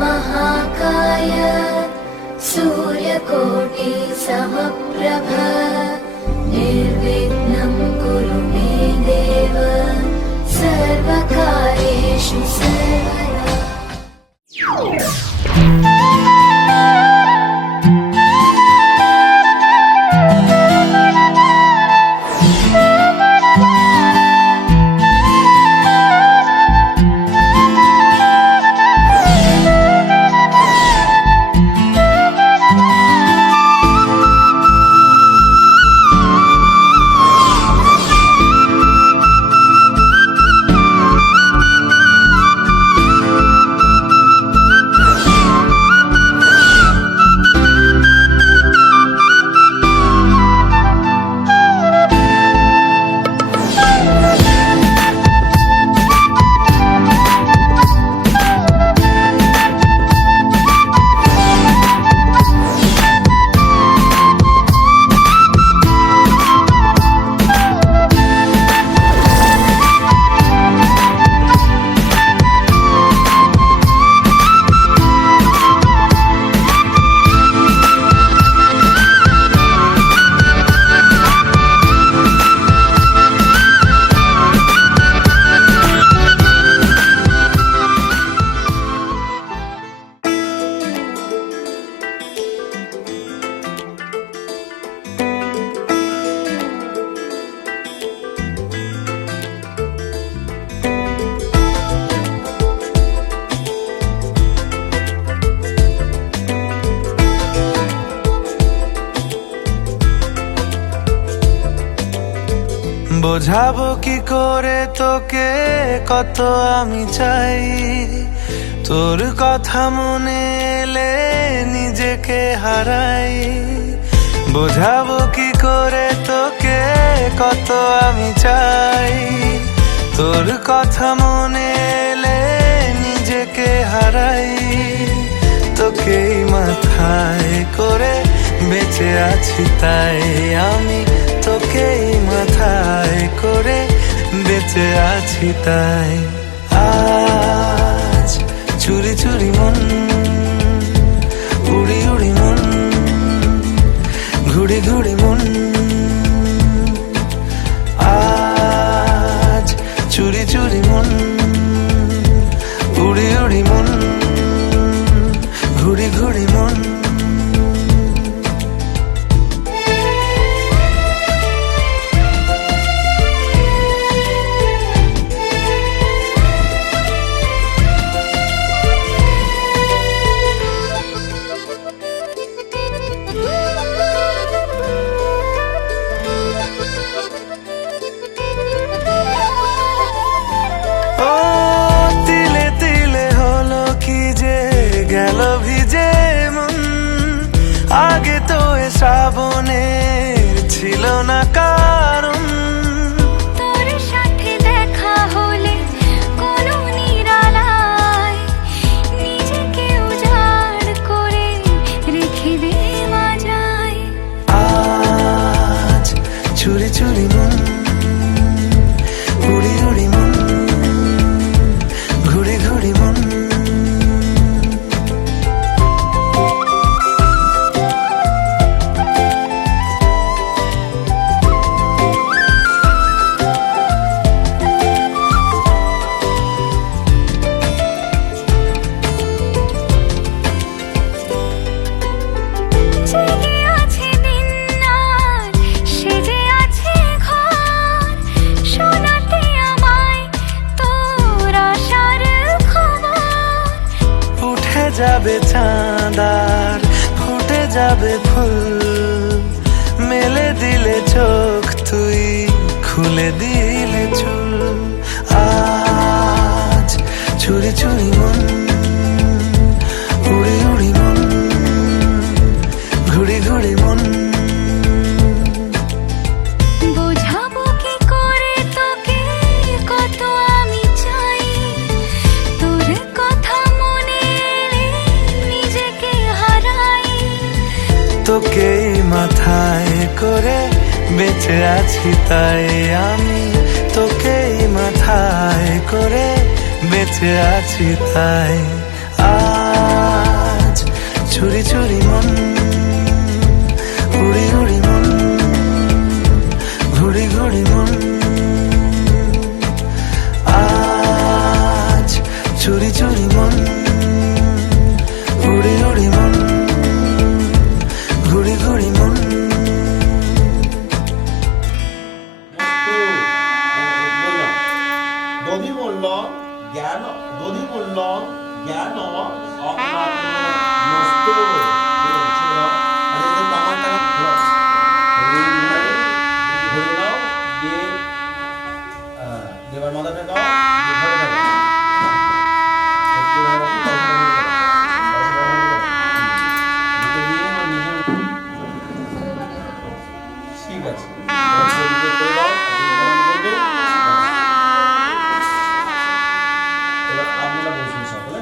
महाकाय सूर्यकोटि समप्रभ निर्विघ्नं कुरु मे देव सर्वकार्येषु सर्वदा। বোঝাবো কি করে তোকে কত আমি চাই, তোর কথা মনে এলে নিজেকে হারাই। বোঝাবো কি করে তোকে কত আমি চাই, তোর কথা মনে এলে নিজেকে হারাই। তোকেই মাথায় করে বেঁচে আছি তাই আমি, তোকেই মাথায় করে বেঁচে আছি তাই। আজ চুরি চুরি মন, উড়ি উড়ি মন, ঘুড়ি ঘুড়ি মন। আজ চুরি চুরি মন, উড়ি উড়ি মন, ঘুড়ি ঘুড়ি মন। আগে তো এ শ্রাবণের ছিল না কারণ, তোর সাথে দেখা হলে কোনো নিরালায় নিজেকে উজাড় করে রেখে দে মাঝায়। আজ চুরি চুরি মন, উড়ি উড়ি মন, ঘুড়ি ঘুড়ি মন। যাবে চাঁদার ফুটে যাবে ফুল, মেলে দিলে চোখ তুই খুলে দিলে চুল। আজ চুরি চুরি মন, উড়ি উড়ি মন, ঘুড়ি ঘুড়ি মন। বোঝাবো কি করে তোকে কত আমি চাই, তোর কথা মনে এলে নিজেকে হারাই। তোকে মাথায় করে বেঁচে আছি তাই আমি, তোকেই মাথায় করে বেঁচে আছি তাই। চুরি চুরি মন উড়ি উড়ি মন ঘুরি ঘুরি মন আজ চুরি চুরি মন উড়ি উড়ি মন ঘুরি ঘুরি মন দধি মূল্য জ্ঞান দধি মূল্য জ্ঞান এবার মাথাটা দাও ধরে রাখো ঠিক আছে এবার আপনারা বলছেন সকলে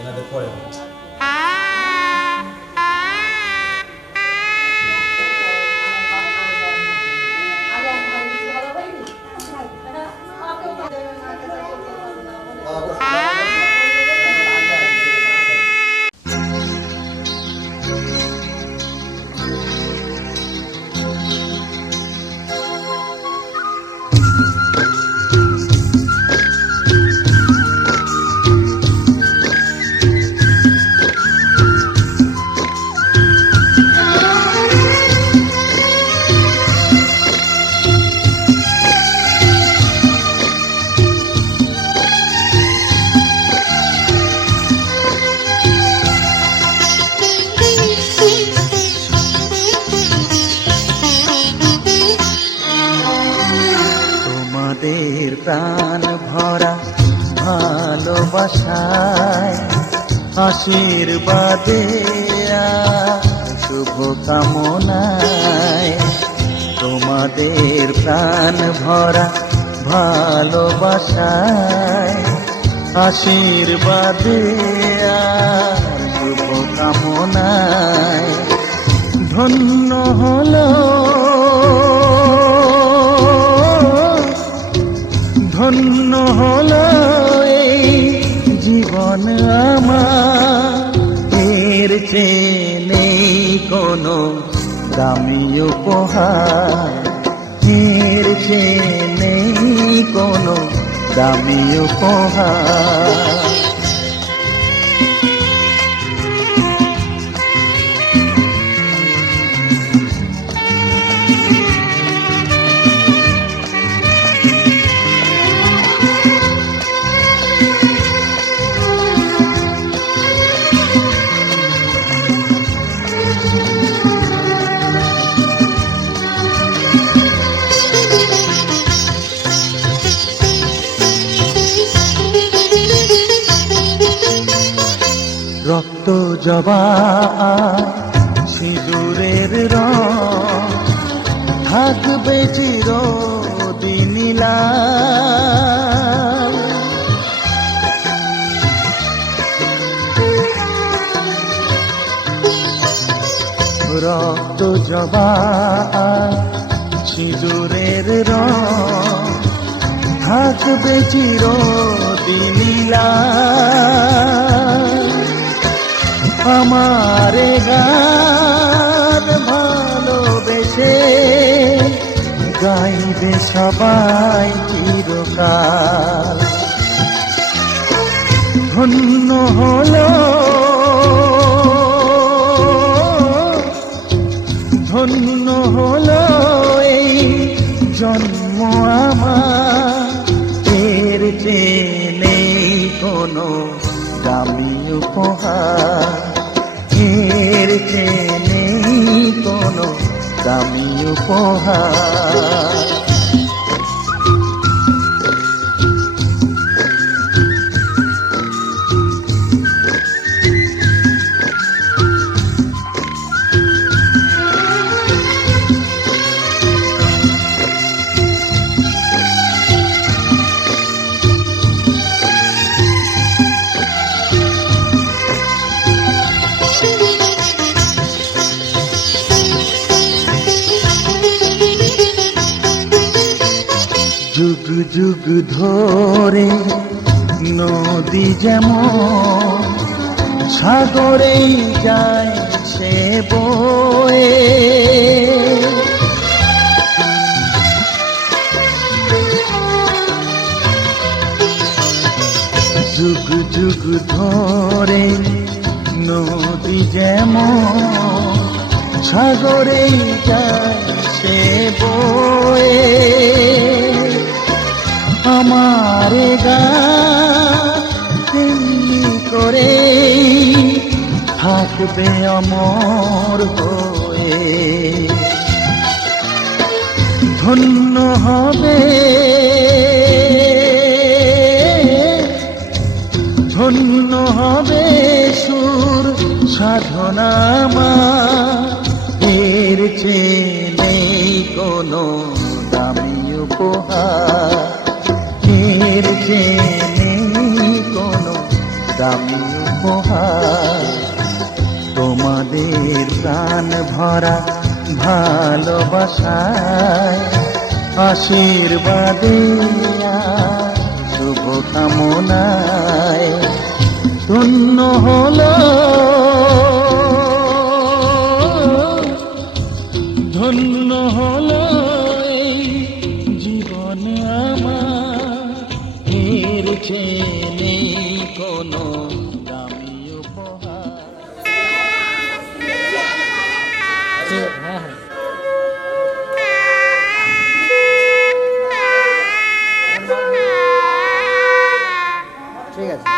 এনাদের পরে তোমাদের প্রাণ ভরা ভালোবাসায় আশীর্বাদে শুভ কামনায় তোমাদের প্রাণ ভরা ভালোবাসায় আশীর্বাদে শুভ কামনায় ধন্য হলো ধন্য হলো এই জীবন আমার এর চেয়ে নেই কোনো দামি উপহার এর চেয়ে নেই কোনো দামি উপহার রক্ত জবা সিঁদুরের রং থাকবে চিরদিন লাল রক্ত জবা সিঁদুরের রং থাকবে চিরদিন লাল আমারে গান ভালোবেসে গাইবে সবাই চিরকাল ধন্য হলো ধন্য হলো এই জন্ম আমার এর চেয়ে নেই কোনো দামি উপহার এর চেয়ে নেই কোনো দামি উপহার যুগ যুগ ধরে নদী যেমন সাগরেই যায় সে বয়ে। যুগ যুগ ধরে নদী যেমন সাগরেই যায় সে বয়ে, আমার গান তেমনি করে থাকবে অমর হয়ে। ধন্য হবে ধন্য হবে সুর সাধনা আমার, এর চেয়ে নেই কোনো দামি উপহার, এর চেয়ে নেই কোনো দামি উপহার। তোমাদের প্রাণ ভরা ভালোবাসায় আশীর্বাদে শুভ কামনায় ধন্য হলো, ধন্য হলো এই জীবন আমার, এর চেয়ে নেই কোনো দামি উপহার। ঠিক আছে।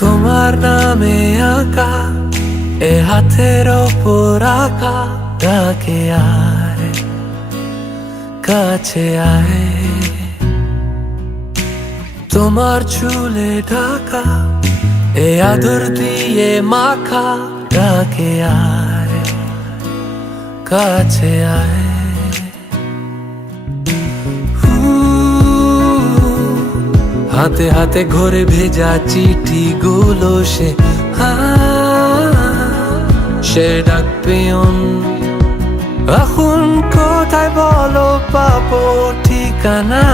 তোমার নামে আঁকা এ হাতের ওপর আঁকা, ডাকে আয় কাছে আয়। তোমার চুলে ঢাকা এ আদর দিয়ে মাখা, ডাকে আয় কাছে আয়। হাতে হাতে ঘরে ভেজা চিঠি গুলো সে ডাক পিয়ন। এখন কোথায় বলো পাবো ঠিকানা,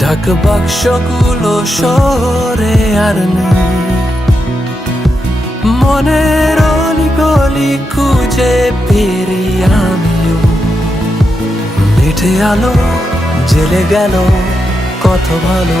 ডাক বাক্সগুলো শহরে আর নেই। মনের অলিগলি খুঁজে ফিরি আমিও, মিঠে আলো জেলে গেল কত ভালো।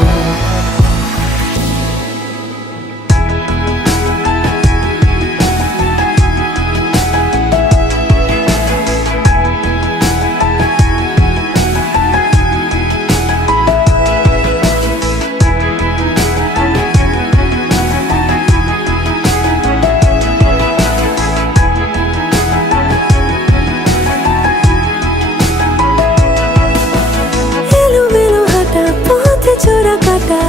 চোরা কাটা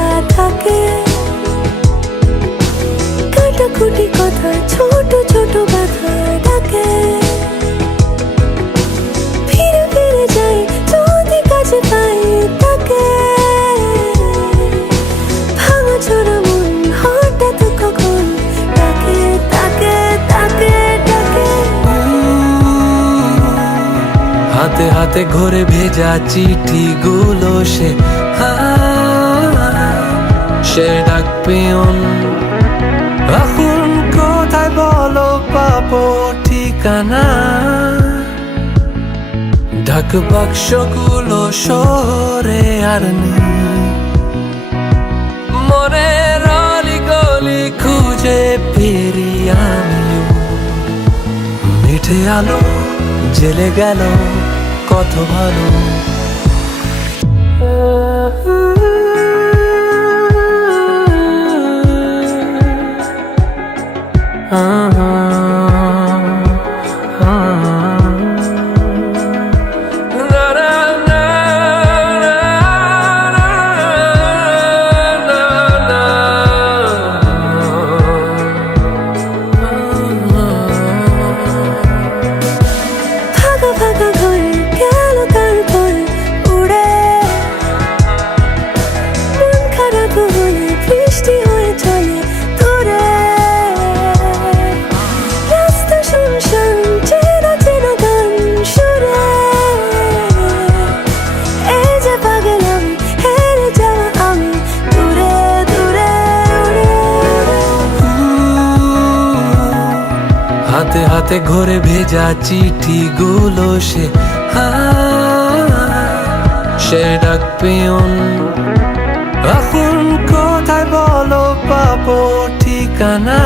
হাতে হাতে ঘরে ভেজা চিঠিগুলো সে ডাক পিয়ন। এখন কোথায় বলো পাবো ঠিকানা? ডাক বাক্সগুলো শহরে আর নেই, মনের অলিগলি খুঁজে ফিরি আমিও। মিঠে আলো জেলে গেল কত ভালো। ফাঁকা ফাঁকা ঘর গেল তারপর উড়ে, মন খারাপ হলে বৃষ্টি হয়ে চলে দূরে। রাস্তা শুনশান চেনা চেনা গান সুরে, এই যে পাগল আমি হেরে যাওয়া আমি দূরে দূরে উড়ে। হাতে হাতে ঘরে ভেজা চিঠিগুলো সে ডাক পিয়ন। এখন কোথায় বলো পাবো ঠিকানা?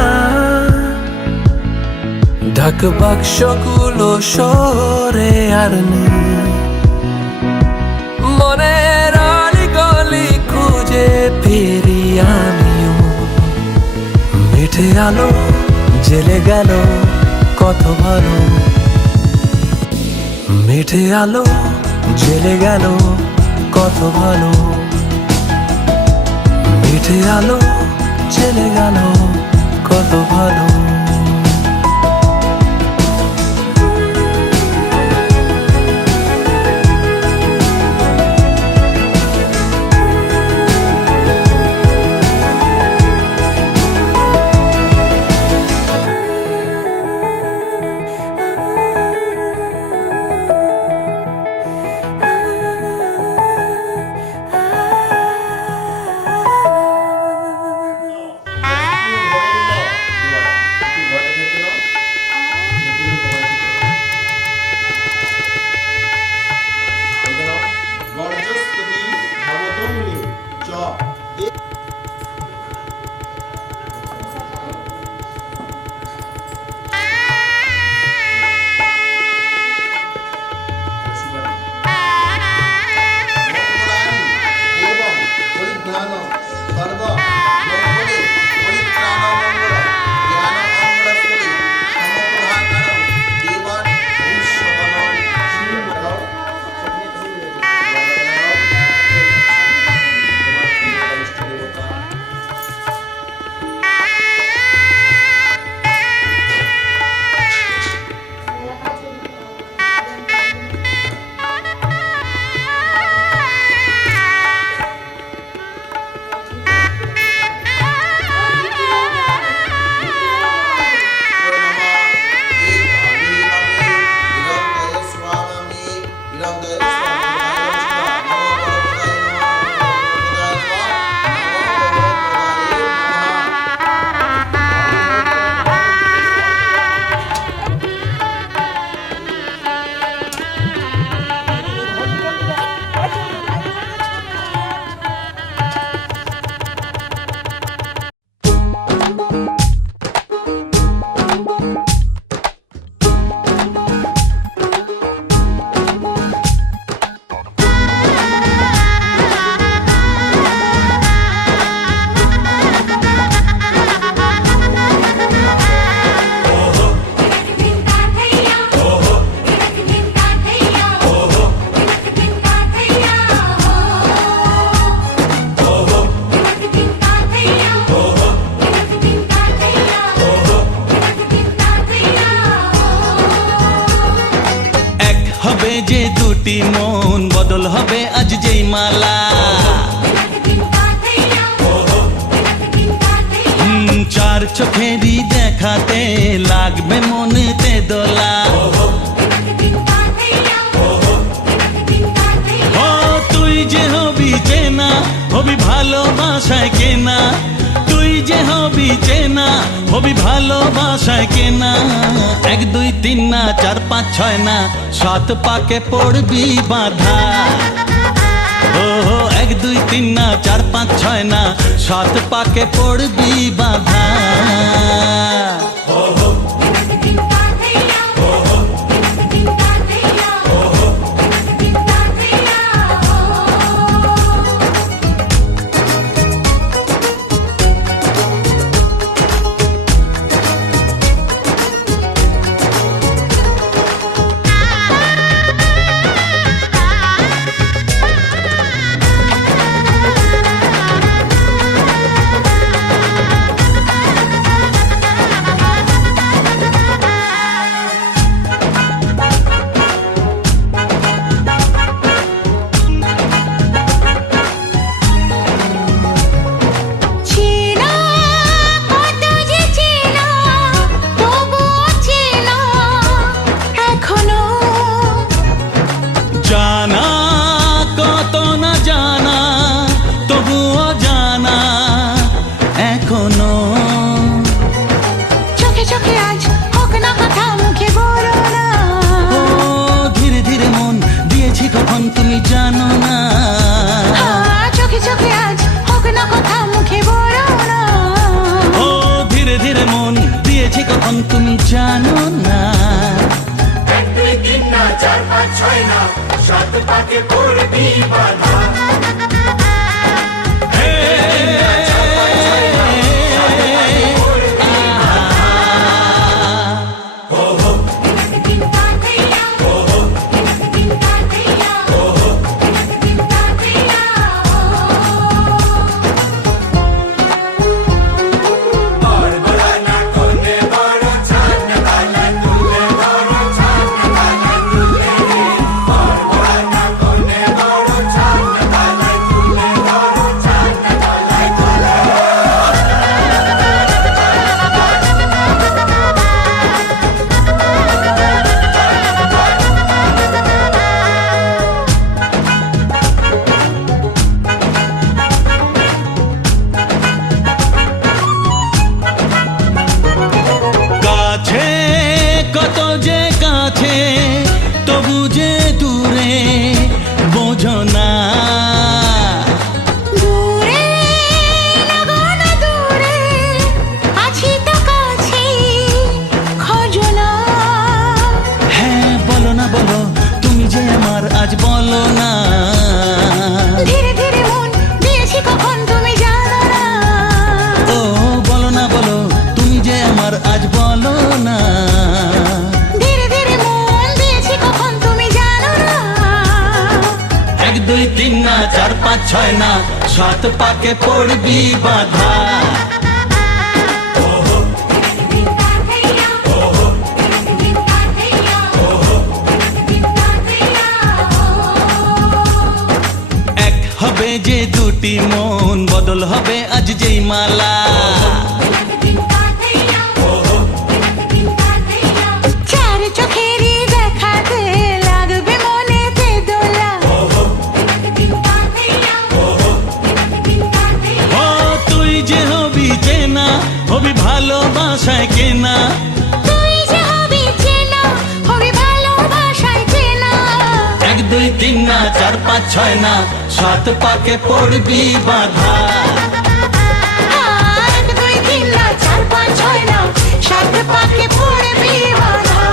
ডাক বাক্সগুলো শহরে আর নেই, মনের অলিগলি খুঁজে ফিরি আমিও। মিঠে আলো জেলে গেল কত ভালো। মিঠে আলো জেলে গেল কত ভালো। মিঠে আলো জেলে গেল কত ভালো। দুটি মন বদল হবে আজ যেই মালা চার চোখেরই দেখাতে লাগবে মনেতে দোলা হবি ভালোবাসায় কেনা। 1 2 3 না 4 5 6 না 7 পাকে পড়বি বাধা। ও 1 2 3 না 4 5 6 না 7 পাকে পড়বি বাধা। জানা কত না জানা তবুও জানা এখনো। চোখে চোখে আজ হোক না কথা মুখে বলো না। ও ধীরে ধীরে মন দিয়েছি কখন তুমি জানো না। চোখে চোখে আজ হোক না কথা মুখে বলো না। ও ধীরে ধীরে মন দিয়েছি কখন তুমি জানো না। 1 2 3 না 4 5 6 না 7 পাকে পড়বি বাধা। কত যে কাছে তবু যে দূরে বোঝো না। দূরে লাগানো দূরে আছি তো কাছে খোঁজো না। হ্যাঁ বলো না বলো তুমি যে আমার আজ বলো না। ধীরে ধীরে মন দিয়েছি কখন তুমি জানো না। ও বলো না বলো তুমি যে আমার আজ বলো না। ধীরে ধীরে মন দিয়েছি কখন তুমি জানো না। 1 2 3 না 4 5 6 না 7 পাকে পড়বি বাধা। এক হবে যে দুটি মন বদল হবে আজ যেই মালা। চার চোখেরই দেখাতে লাগবে মনেতে দোলা। ও তুই যে হবি চেনা হবি ভালোবাসায় কেনা। তুই যে হবি চেনা হবি ভালোবাসায় চেনা। 1 2 3 না 4 5 6 না 7 পাকে পড়বি বাধা। 1 2 3 না 4 5 6 না 7 পাকে পড়বি বাধা।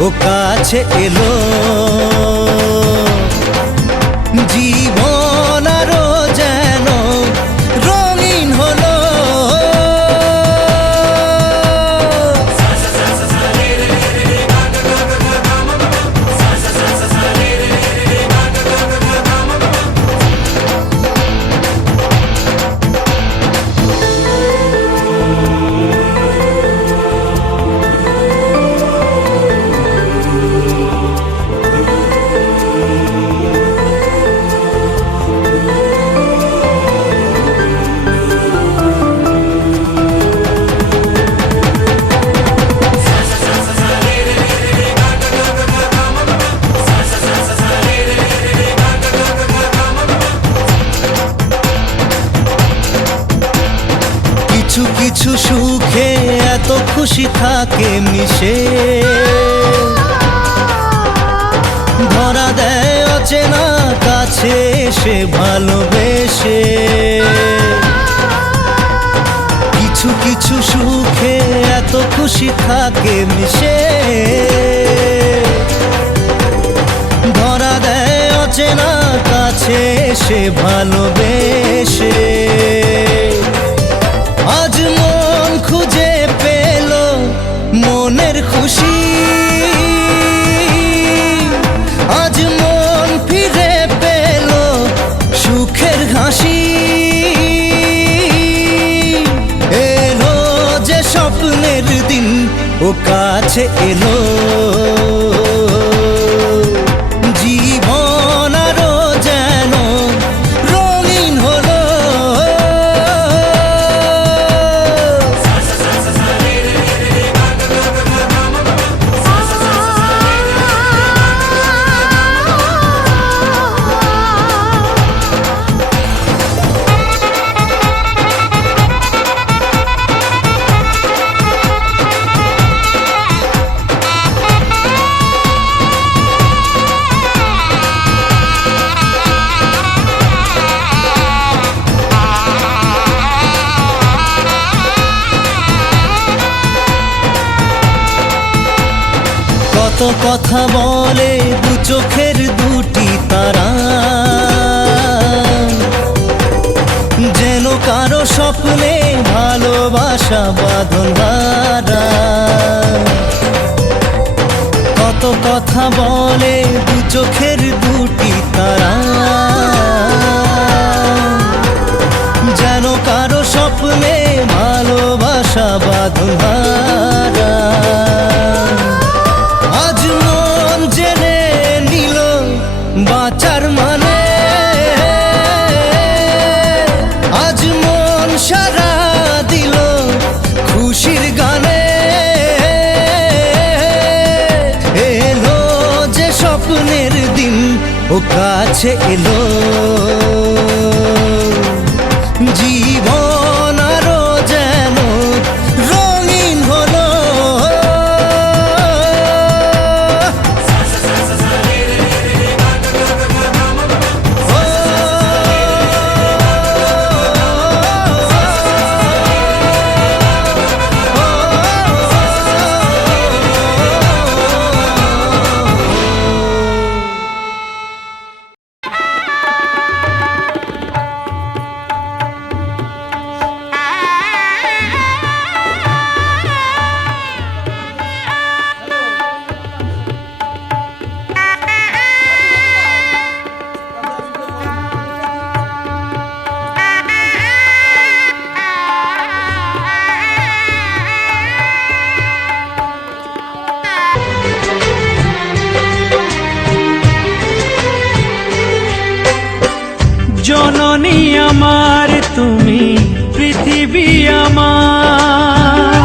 ও কাছে এলো জীবন আরো যেন রঙিন হলো কিছু কিছু সুখে এত খুশি থাকে মিশে ধরা দেয় অচেনা কাছে এসে ভালোবেসে কিছু কিছু সুখে এত খুশি থাকে মিশে ধরা দেয় অচেনা কাছে এসে ভালোবেসে আজ মন খুঁজে পেল মনের খুশি আজ মন ফিরে পেল সুখের হাসি এলো যে স্বপ্নের দিন ও কাছে এলো জীবন আরো যেন রঙিন হলো কত কথা বলে দু চোখের দুটি তারা যেন কারো স্বপ্নে ভালোবাসা বাঁধন হারা কত কথা বলে দু চোখের দুটি তারা যেন কারো স্বপ্নে ভালোবাসা বাঁধন হারা আজ মন জেনে নিল বাঁচার মানে আজ মন সারা দিল খুশির গানে এলো যে স্বপ্নের দিন ও কাছে এলো জীবন আরো যেন রঙিন হলো জননী আমার তুমি পৃথিবী আমার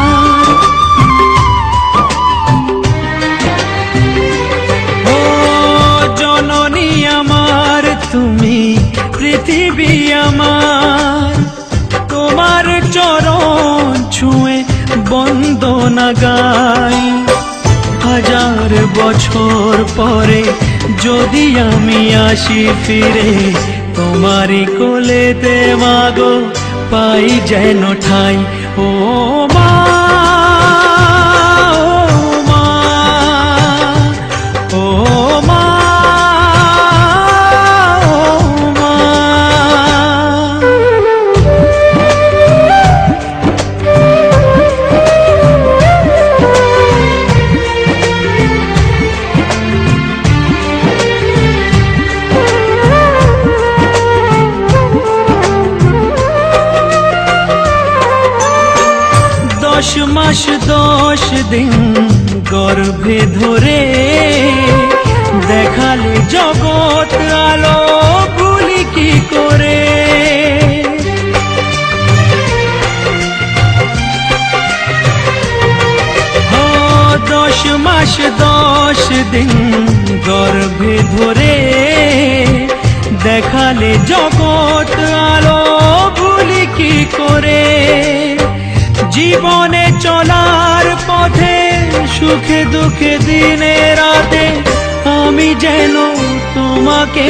ও জননী আমার তুমি পৃথিবী আমার তোমার চরণ ছুঁয়ে বন্দনা গাই হাজার বছর পরে যদি আমি আসি ফিরে তোমারি কোলেতে মাগো পাই যেন ঠাই ও মা ও মা 10 মাস 10 দিন গর্ভে ধরে দেখালে জগৎ আলো ভুলি কি করে। 10 মাস 10 দিন গর্ভে ধরে দেখালে জগৎ আলো ভুলি কি করে। জীবনে চলার পথে সুখে দুঃখে দিনে রাতে আমি যেন তোমাকে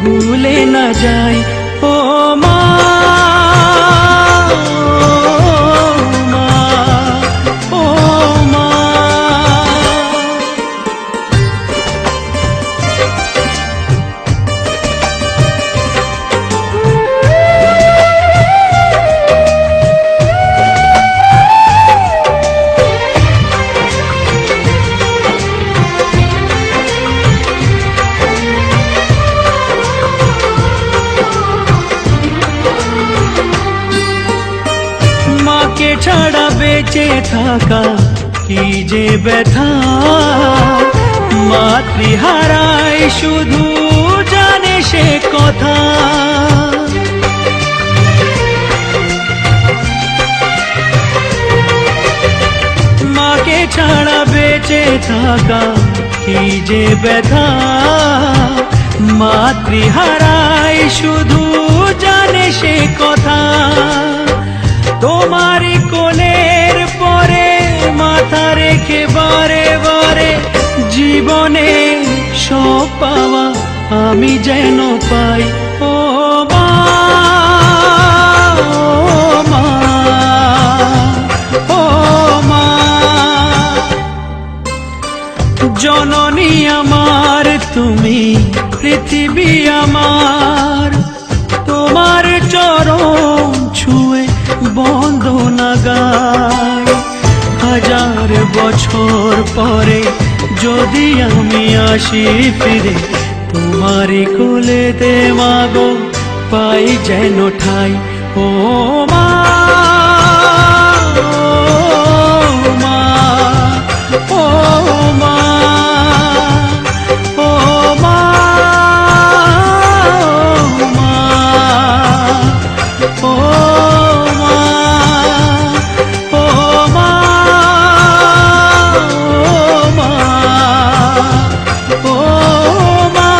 ভুলে না যাই। ও মা, ও মা। মাকে ছাড়া বেঁচে থাকা কি যে ব্যথা, মাতৃহারায় শুধু জানে সে কথা। মাকে ছাড়া বেঁচে থাকা কি যে ব্যথা, মাতৃহারায় শুধু জানে সে কথা। তোমারি কোলের পরে মাথা রেখে বারে বারে জীবনে সব পাওয়া আমি যেন পাই। ও মা, ও মা, ও মা। জননী আমার তুমি, পৃথিবী আমার, তোমার চরণ ছুঁয়ে বন্দনা গাই। 1000 বছর পরে যদি আমি আসি ফিরে তোমারি কোলেতে মাগো পাই যেন ঠাই। ও মা, ও মা, ও মা, ও মা, ও মা, ও মা, ও মা।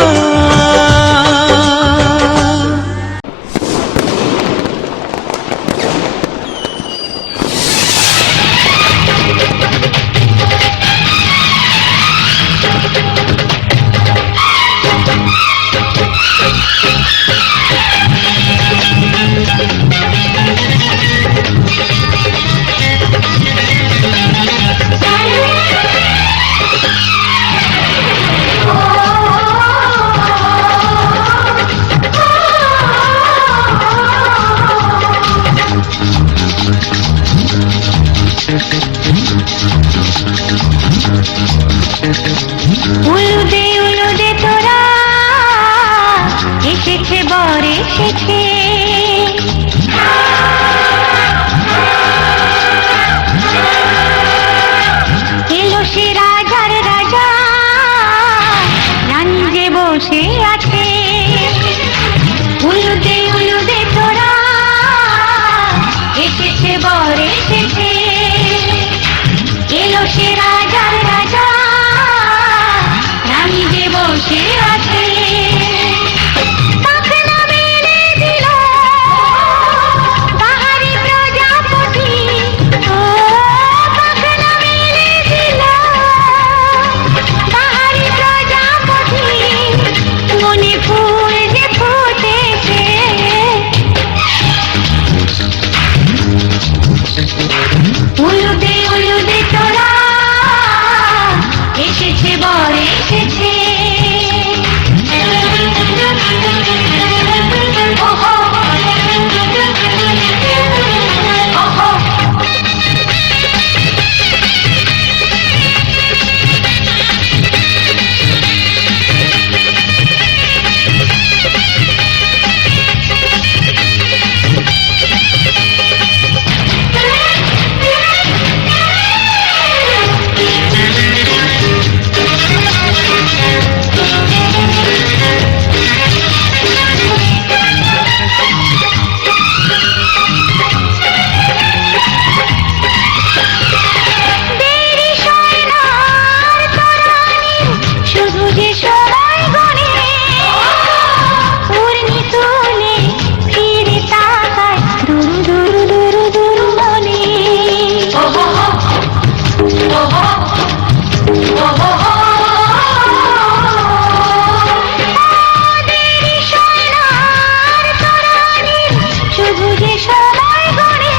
শুধু যে সময় গড়ে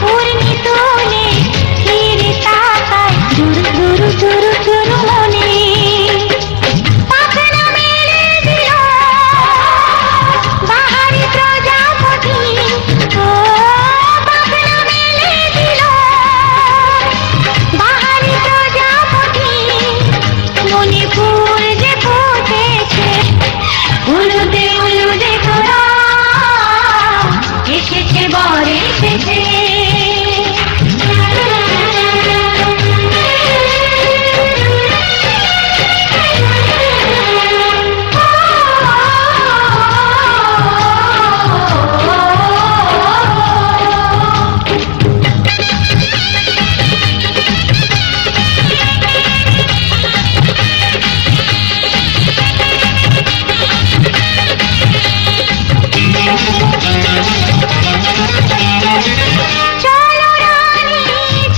পূর্ণি তুলে ফিরে তাকায় দূর দূর দূর দূর মনে পাখনা মেলে দিল বাহারি প্রজাপতি ও পাখনা মেলে দিল বাহারি প্রজাপতি মনে ফুল যে ফুটেছে উলুদে উলুদে তোরা এসেছে বর এসেছে চলো রানী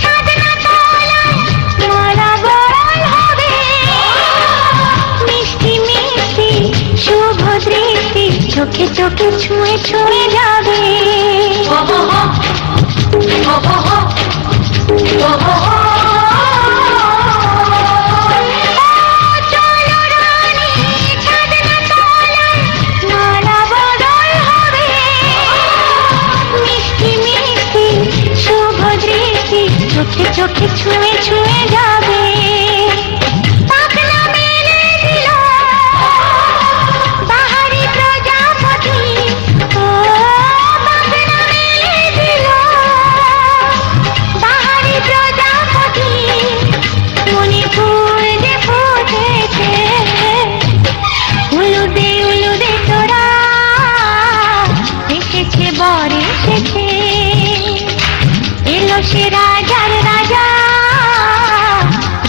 ছাদনা তলায় মালা বরণ হবে মিষ্টি মিষ্টি শুভ দৃষ্টি চোখে চোখে ছুঁয়ে ছুঁয়ে যাবে চলো রানী ছাদনা তলায় মালা বরণ হবে মিষ্টি মিষ্টি শুভ দৃষ্টি চোখে চোখে ছুঁয়ে ছুঁয়ে যাবে পাখনা মেলে দিল বাহারি প্রজাপতি ও পাখনা মেলে দিল বাহারি প্রজাপতি মনে ফুল যে ফুটেছে উলুদে উলুদে তোরা এসেছে বর এসেছে এলো সে রাজার রাজা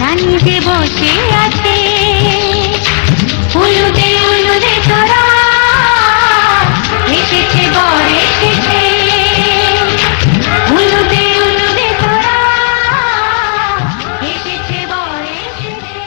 রানী যে বসে আছে উলুদে উলুদে তোরা এসেছে বর এসেছে উলুদে উলুদে তোরা এসেছে বর এসেছে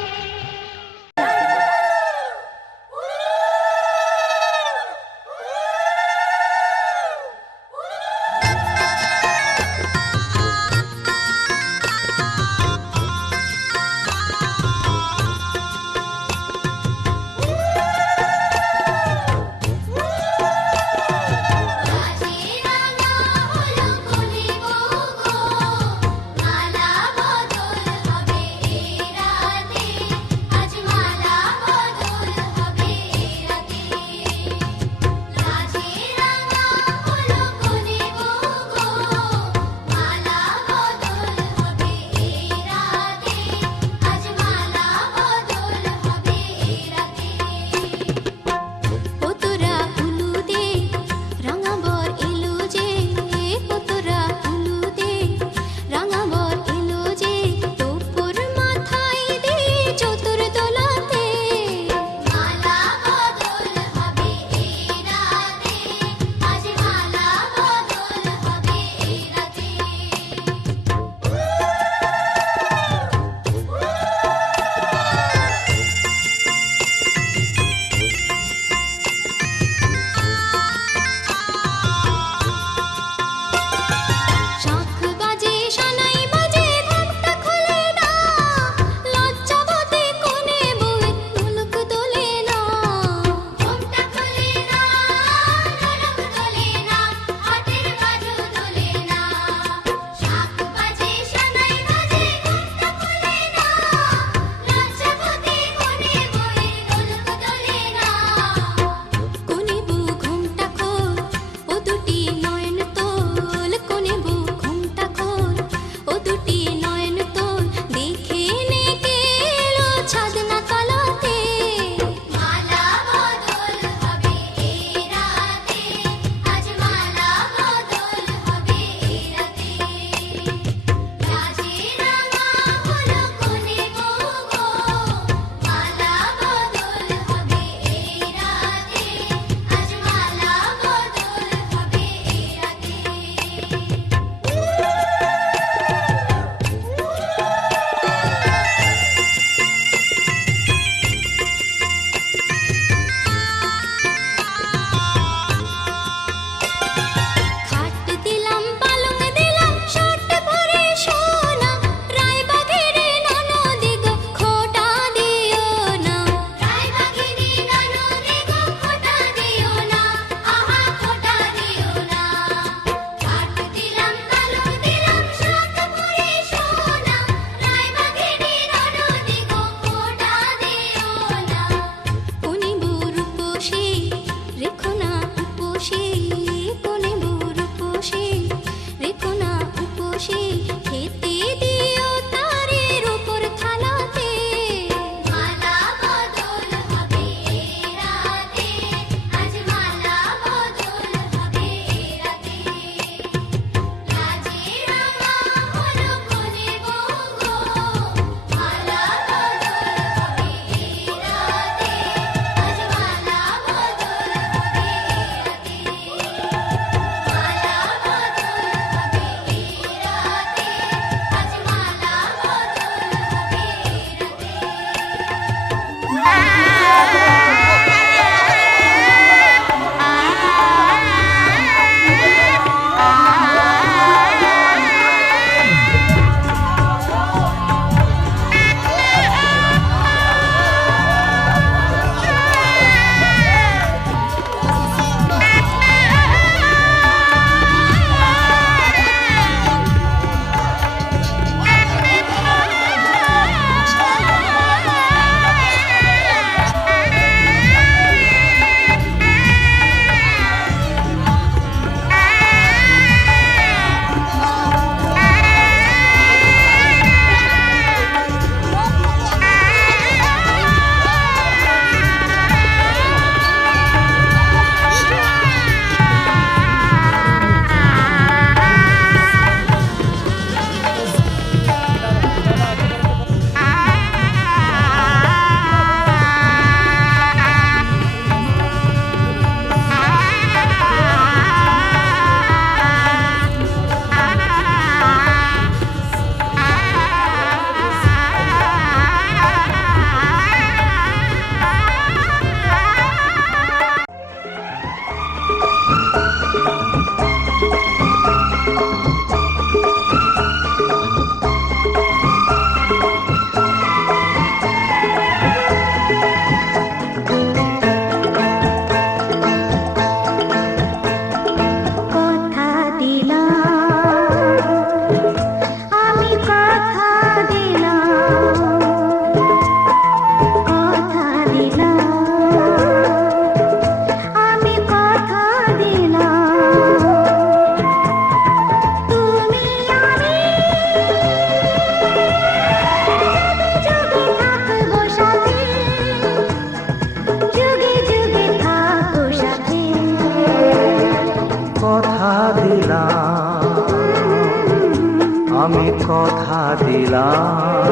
আমি কথা দিলাম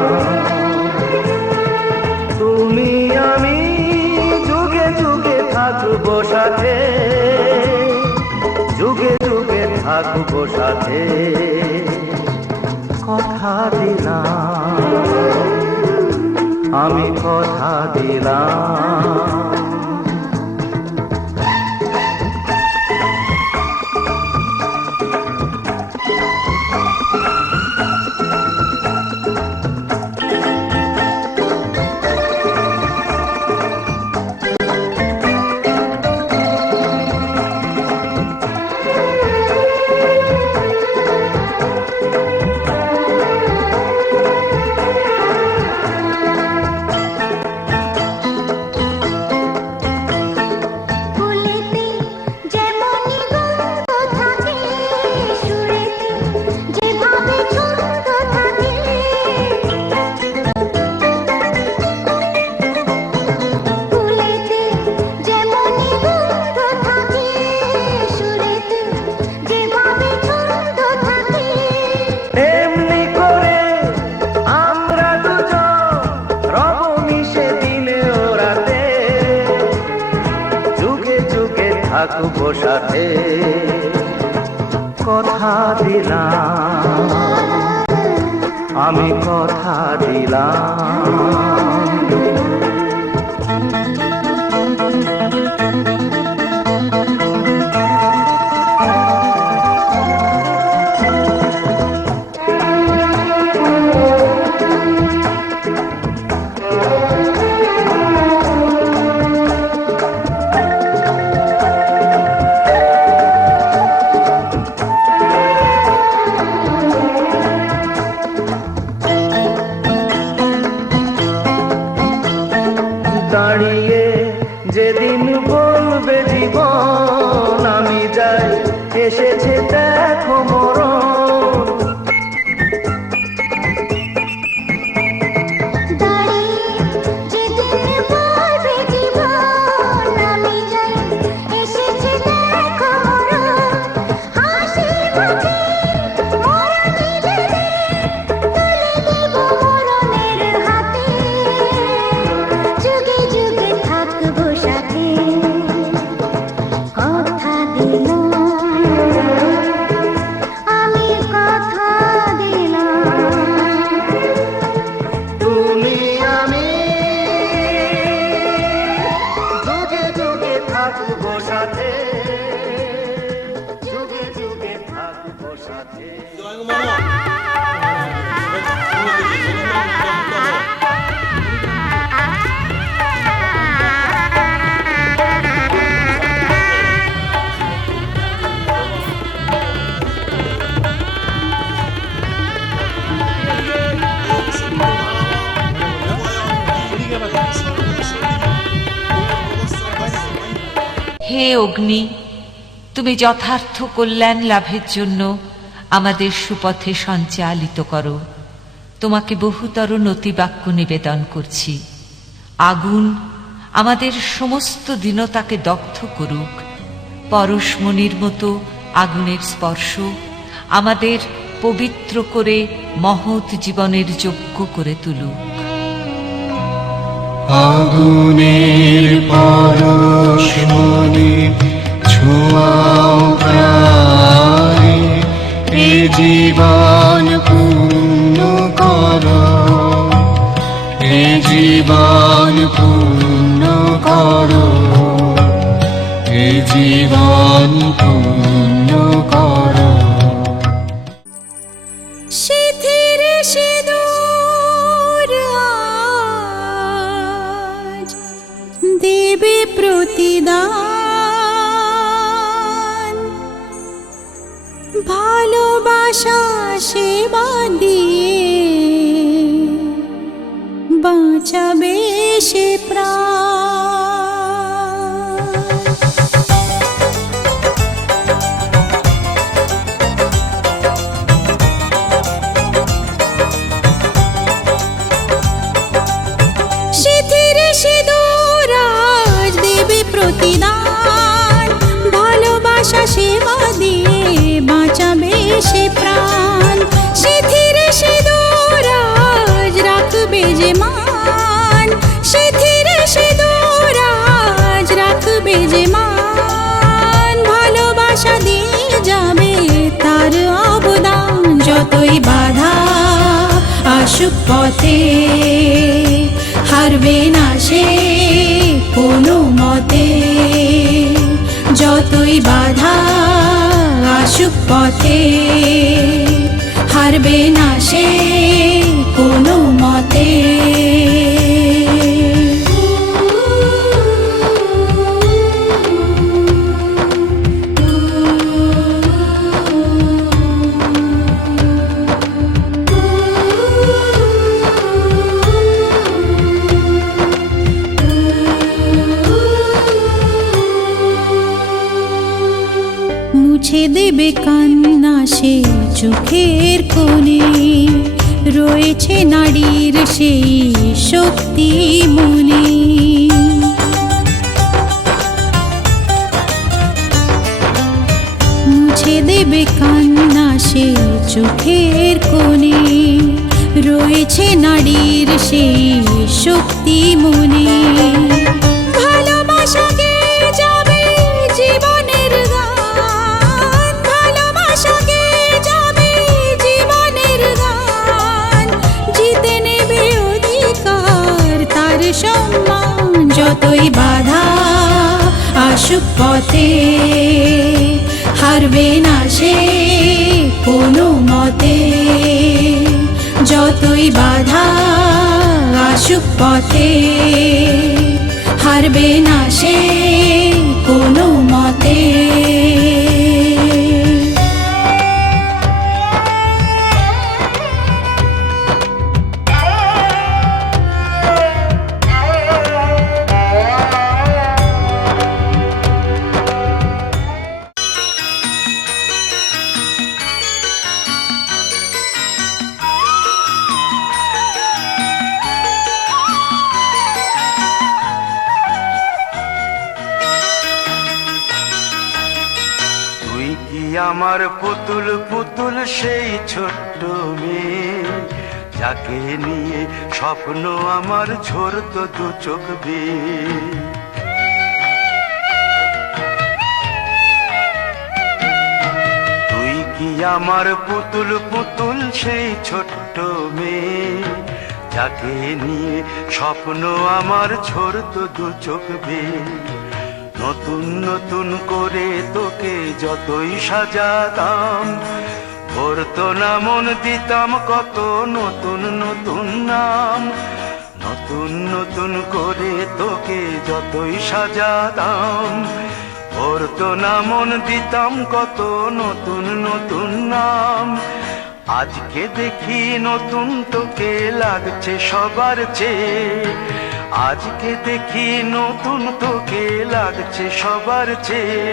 তুমি আমি যুগে যুগে থাকবো সাথে, যুগে যুগে থাকবো সাথে, কথা দিলাম আমি কথা দিলাম। ফুলেতে যেমনই গন্ধ থাকে, সুরেতে যেভাবে ছন্দ থাকে, ফুলেতে যেমনই গন্ধ থাকে, সুরেতে যেভাবে ছন্দ থাকে, এমনি করে আমরা দুজন রব মিশে দিনে ও রাতে, যুগে যুগে থাকবো সাথে, কথা দিলাম আমি কথা দিলাম। দাঁড়িয়ে যেদিন বলবে জীবন আমি যাই, এসেছে দেখো মরণ, দাঁড়িয়ে যেদিন বলবে জীবন আমি যাই, এসেছে দেখো মরণ, হাসি মুখে মরণে বেঁধে তুলে দেব মরণের হাতে, যুগে যুগে থাকবো সাথে, কথা দিলাম আমি কথা দিলাম। তুমি আমি যুগে যুগে থাকবো সাথে, যুগে যুগে থাকবো সাথে। হে অগ্নি, তুমি যথার্থ কল্যাণ লাভের জন্য আমাদের সুপথে সঞ্চালিত করো। তোমাকে বহুতর নতিবাক্য নিবেদন করছি। আগুন আমাদের সমস্ত দীনতাকে দগ্ধ করুক, পরশমণির মতো আগুনের স্পর্শ আমাদের পবিত্র করে মহৎ জীবনের যোগ্য করে তুলুক। আগুনের পরশমণি ছোঁয়াও প্রাণে, এ জীবন পূর্ণ করো, এ জীবন পূর্ণ করো, এ জীবন পূর্ণ করো। শিথির সিঁদুর আজ দেবে প্রতিদান, ভালোবাসা সেবা দিয়ে বাঁচাবে সে প্রাণ। শিথির সিঁদুর আজ দেবে প্রতিদান, ভালোবাসা সেবা দিয়ে বাঁচাবে সে প্রাণ। শিথির আসুক পথে, হারবে না সে কোনো মতে। যতই বাধা আসুক পথে, হারবে না সে কোনো মতে। মুছে দেবে কান্না সে চোখের কোণে, রয়েছে নারীর সেই শক্তি মনে। মুছে দেবে কান্না সে চোখের কোণে, রয়েছে নারীর সেই শক্তি মনে। ভালোবাসাকে যাবে জীবনের গান, ভালোবাসাকে যাবে জীবনের গান। জিতে নেবে অধিকার তার সম্মান। যতই বাধা আসুক পথে, হারবে না সে কোনো মতে। যতই বাধা আসুক পথে, হারবে না সে কোনো মতে। আমার পুতুল পুতুল সেই ছোট্ট মেয়ে, যাকে নিয়ে স্বপ্ন আমার ঝরতো দু চোখ বেয়ে। তুই কি আমার পুতুল পুতুল সেই ছোট্ট মেয়ে, যাকে নিয়ে স্বপ্ন আমার ঝরতো দু চোখ বেয়ে। নতুন নতুন করে তোকে যতই সাজাতাম, ভরতো না মন দিতাম কত নতুন নতুন নাম। নতুন নতুন করে তোকে যতই সাজাতাম, ভরতো না মন দিতাম কত নতুন নতুন নাম। আজকে দেখি নতুন তোকে লাগছে সবার চেয়ে, আজকে দেখি নতুন তোকে লাগছে সবার চেয়ে।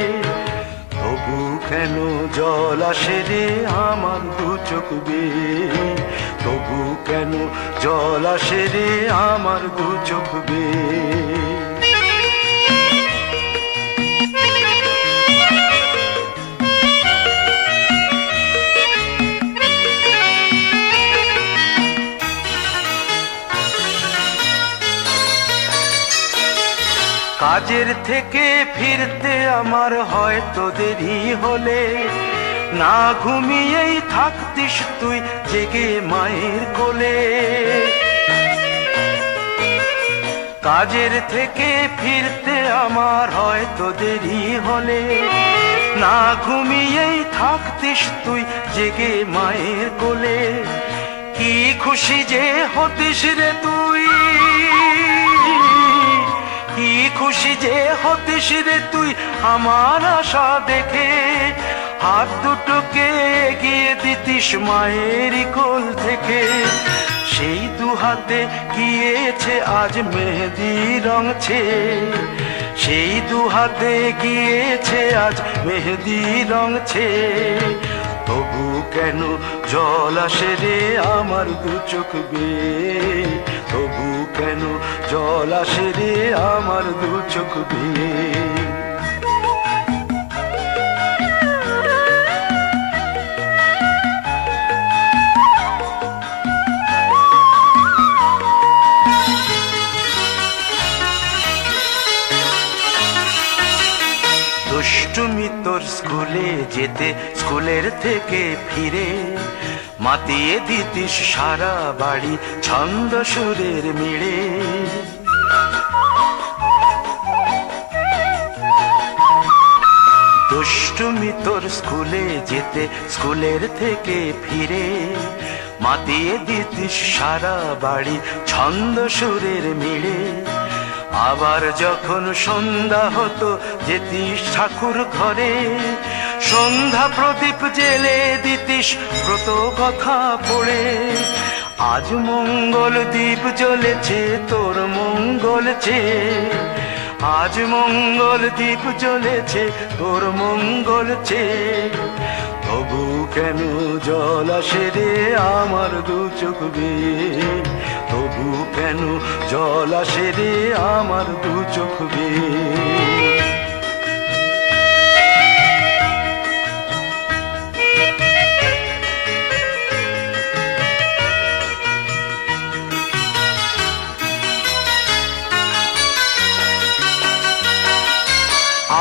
তবু কেন জল আসে রে আমার দু চোখ বেয়ে, তবু কেন জল আসে রে আমার দু চোখ বেয়ে। কাজের থেকে ফিরতে আমার হয়তো দেরি হলে, না ঘুমিয়েই থাকতিস তুই জেগে মায়ের কোলে। কাজের থেকে ফিরতে আমার হয়তো দেরি হলে, না ঘুমিয়েই থাকতিস তুই জেগে মায়ের কোলে। কি খুশি যে হতিস রে তুই, কি খুশি যে হতিস রে তুই আমার আশা দেখে। হাত দুটোকে এগিয়ে দিতিস মায়ের কোল থেকে, সেই দু হাতে গিয়েছে আজ মেহেদি রঙছে। সেই দু হাতে গিয়েছে আজ মেহেদি রঙছে। তবু কেন জল আসে রে আমার দু চোখ বেয়ে, তবু কেন জল আসে রে আমার দু চোখ বেয়ে। দুষ্টুমি তোর স্কুলে যে যেতে স্কুলের থেকে ফিরে মাতিয়ে দিতিস সারা বাড়ি ছন্দ সুরের মিড়ে। দুষ্টুমি তোর স্কুলে যেতে স্কুলের থেকে ফিরে মাতিয়ে দিতিস সারা বাড়ি ছন্দ সুরের মিড়ে। আবার যখন সন্ধ্যা হতো যেতিস ঠাকুর ঘরে সন্ধ্যা প্রদীপ জেলে দিতিস ব্রত কথা পড়ে। আজ মঙ্গল দ্বীপ জ্বলেছে তোর মঙ্গল চেয়ে, আজ মঙ্গল দ্বীপ জ্বলেছে তোর মঙ্গল চেয়ে। তবু কেন জল আসে রে আমার দু চোখ বেয়ে, তবু কেন জল আসে রে আমার দু চোখ বেয়ে।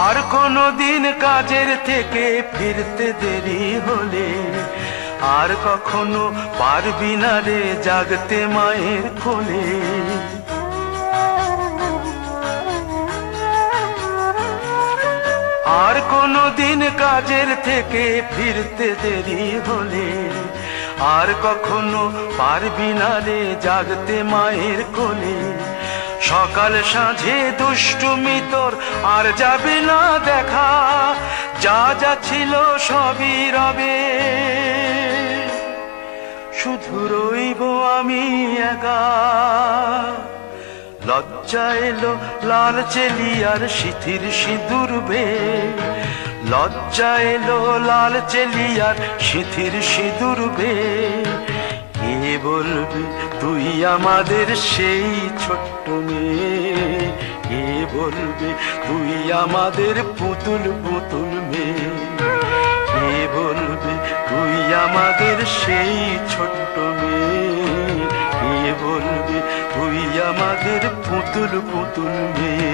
আর কোনদিন কাজের থেকে ফিরতে দেরি হলে আর কখনো পারবি না রে জাগতে মায়ের কোলে। আর কোনদিন কাজের থেকে ফিরতে দেরি হলে আর কখনো পারবি না রে জাগতে মায়ের কোলে। সকাল সাঁঝে দুষ্টুমি তোর আর যাবে না দেখা, যা যা ছিল সবই রবে, শুধু রইব আমি একা। লজ্জা এলো লাল চেলিয়ার সিথির সিঁদুর বে, লজ্জা এলো লাল চেলিয়ার সিথির সিঁদুর বে। কে বলবি তুই আমাদের সেই ছোট্ট মেয়ে, কে বলবে তুই আমাদের পুতুল পুতুল মেয়ে, কে বলবে তুই আমাদের সেই ছোট্ট মেয়ে, কে বলবে তুই আমাদের পুতুল পুতুল মেয়ে।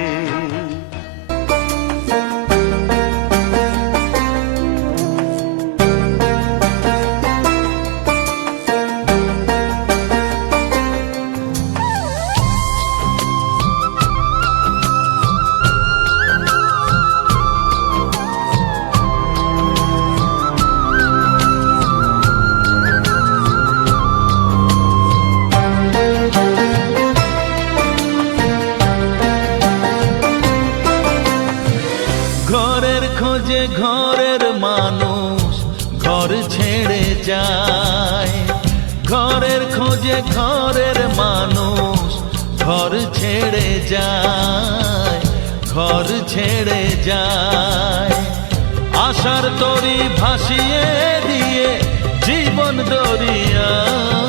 ঘরের মানুষ ঘর ছেড়ে যায়, ঘরের খোঁজে ঘরের মানুষ ঘর ছেড়ে যায়, ঘর ছেড়ে যায়। আশার তরি ভাসিয়ে দিয়ে জীবন দরিয়ায়,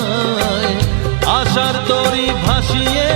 আশার তরি ভাসিয়ে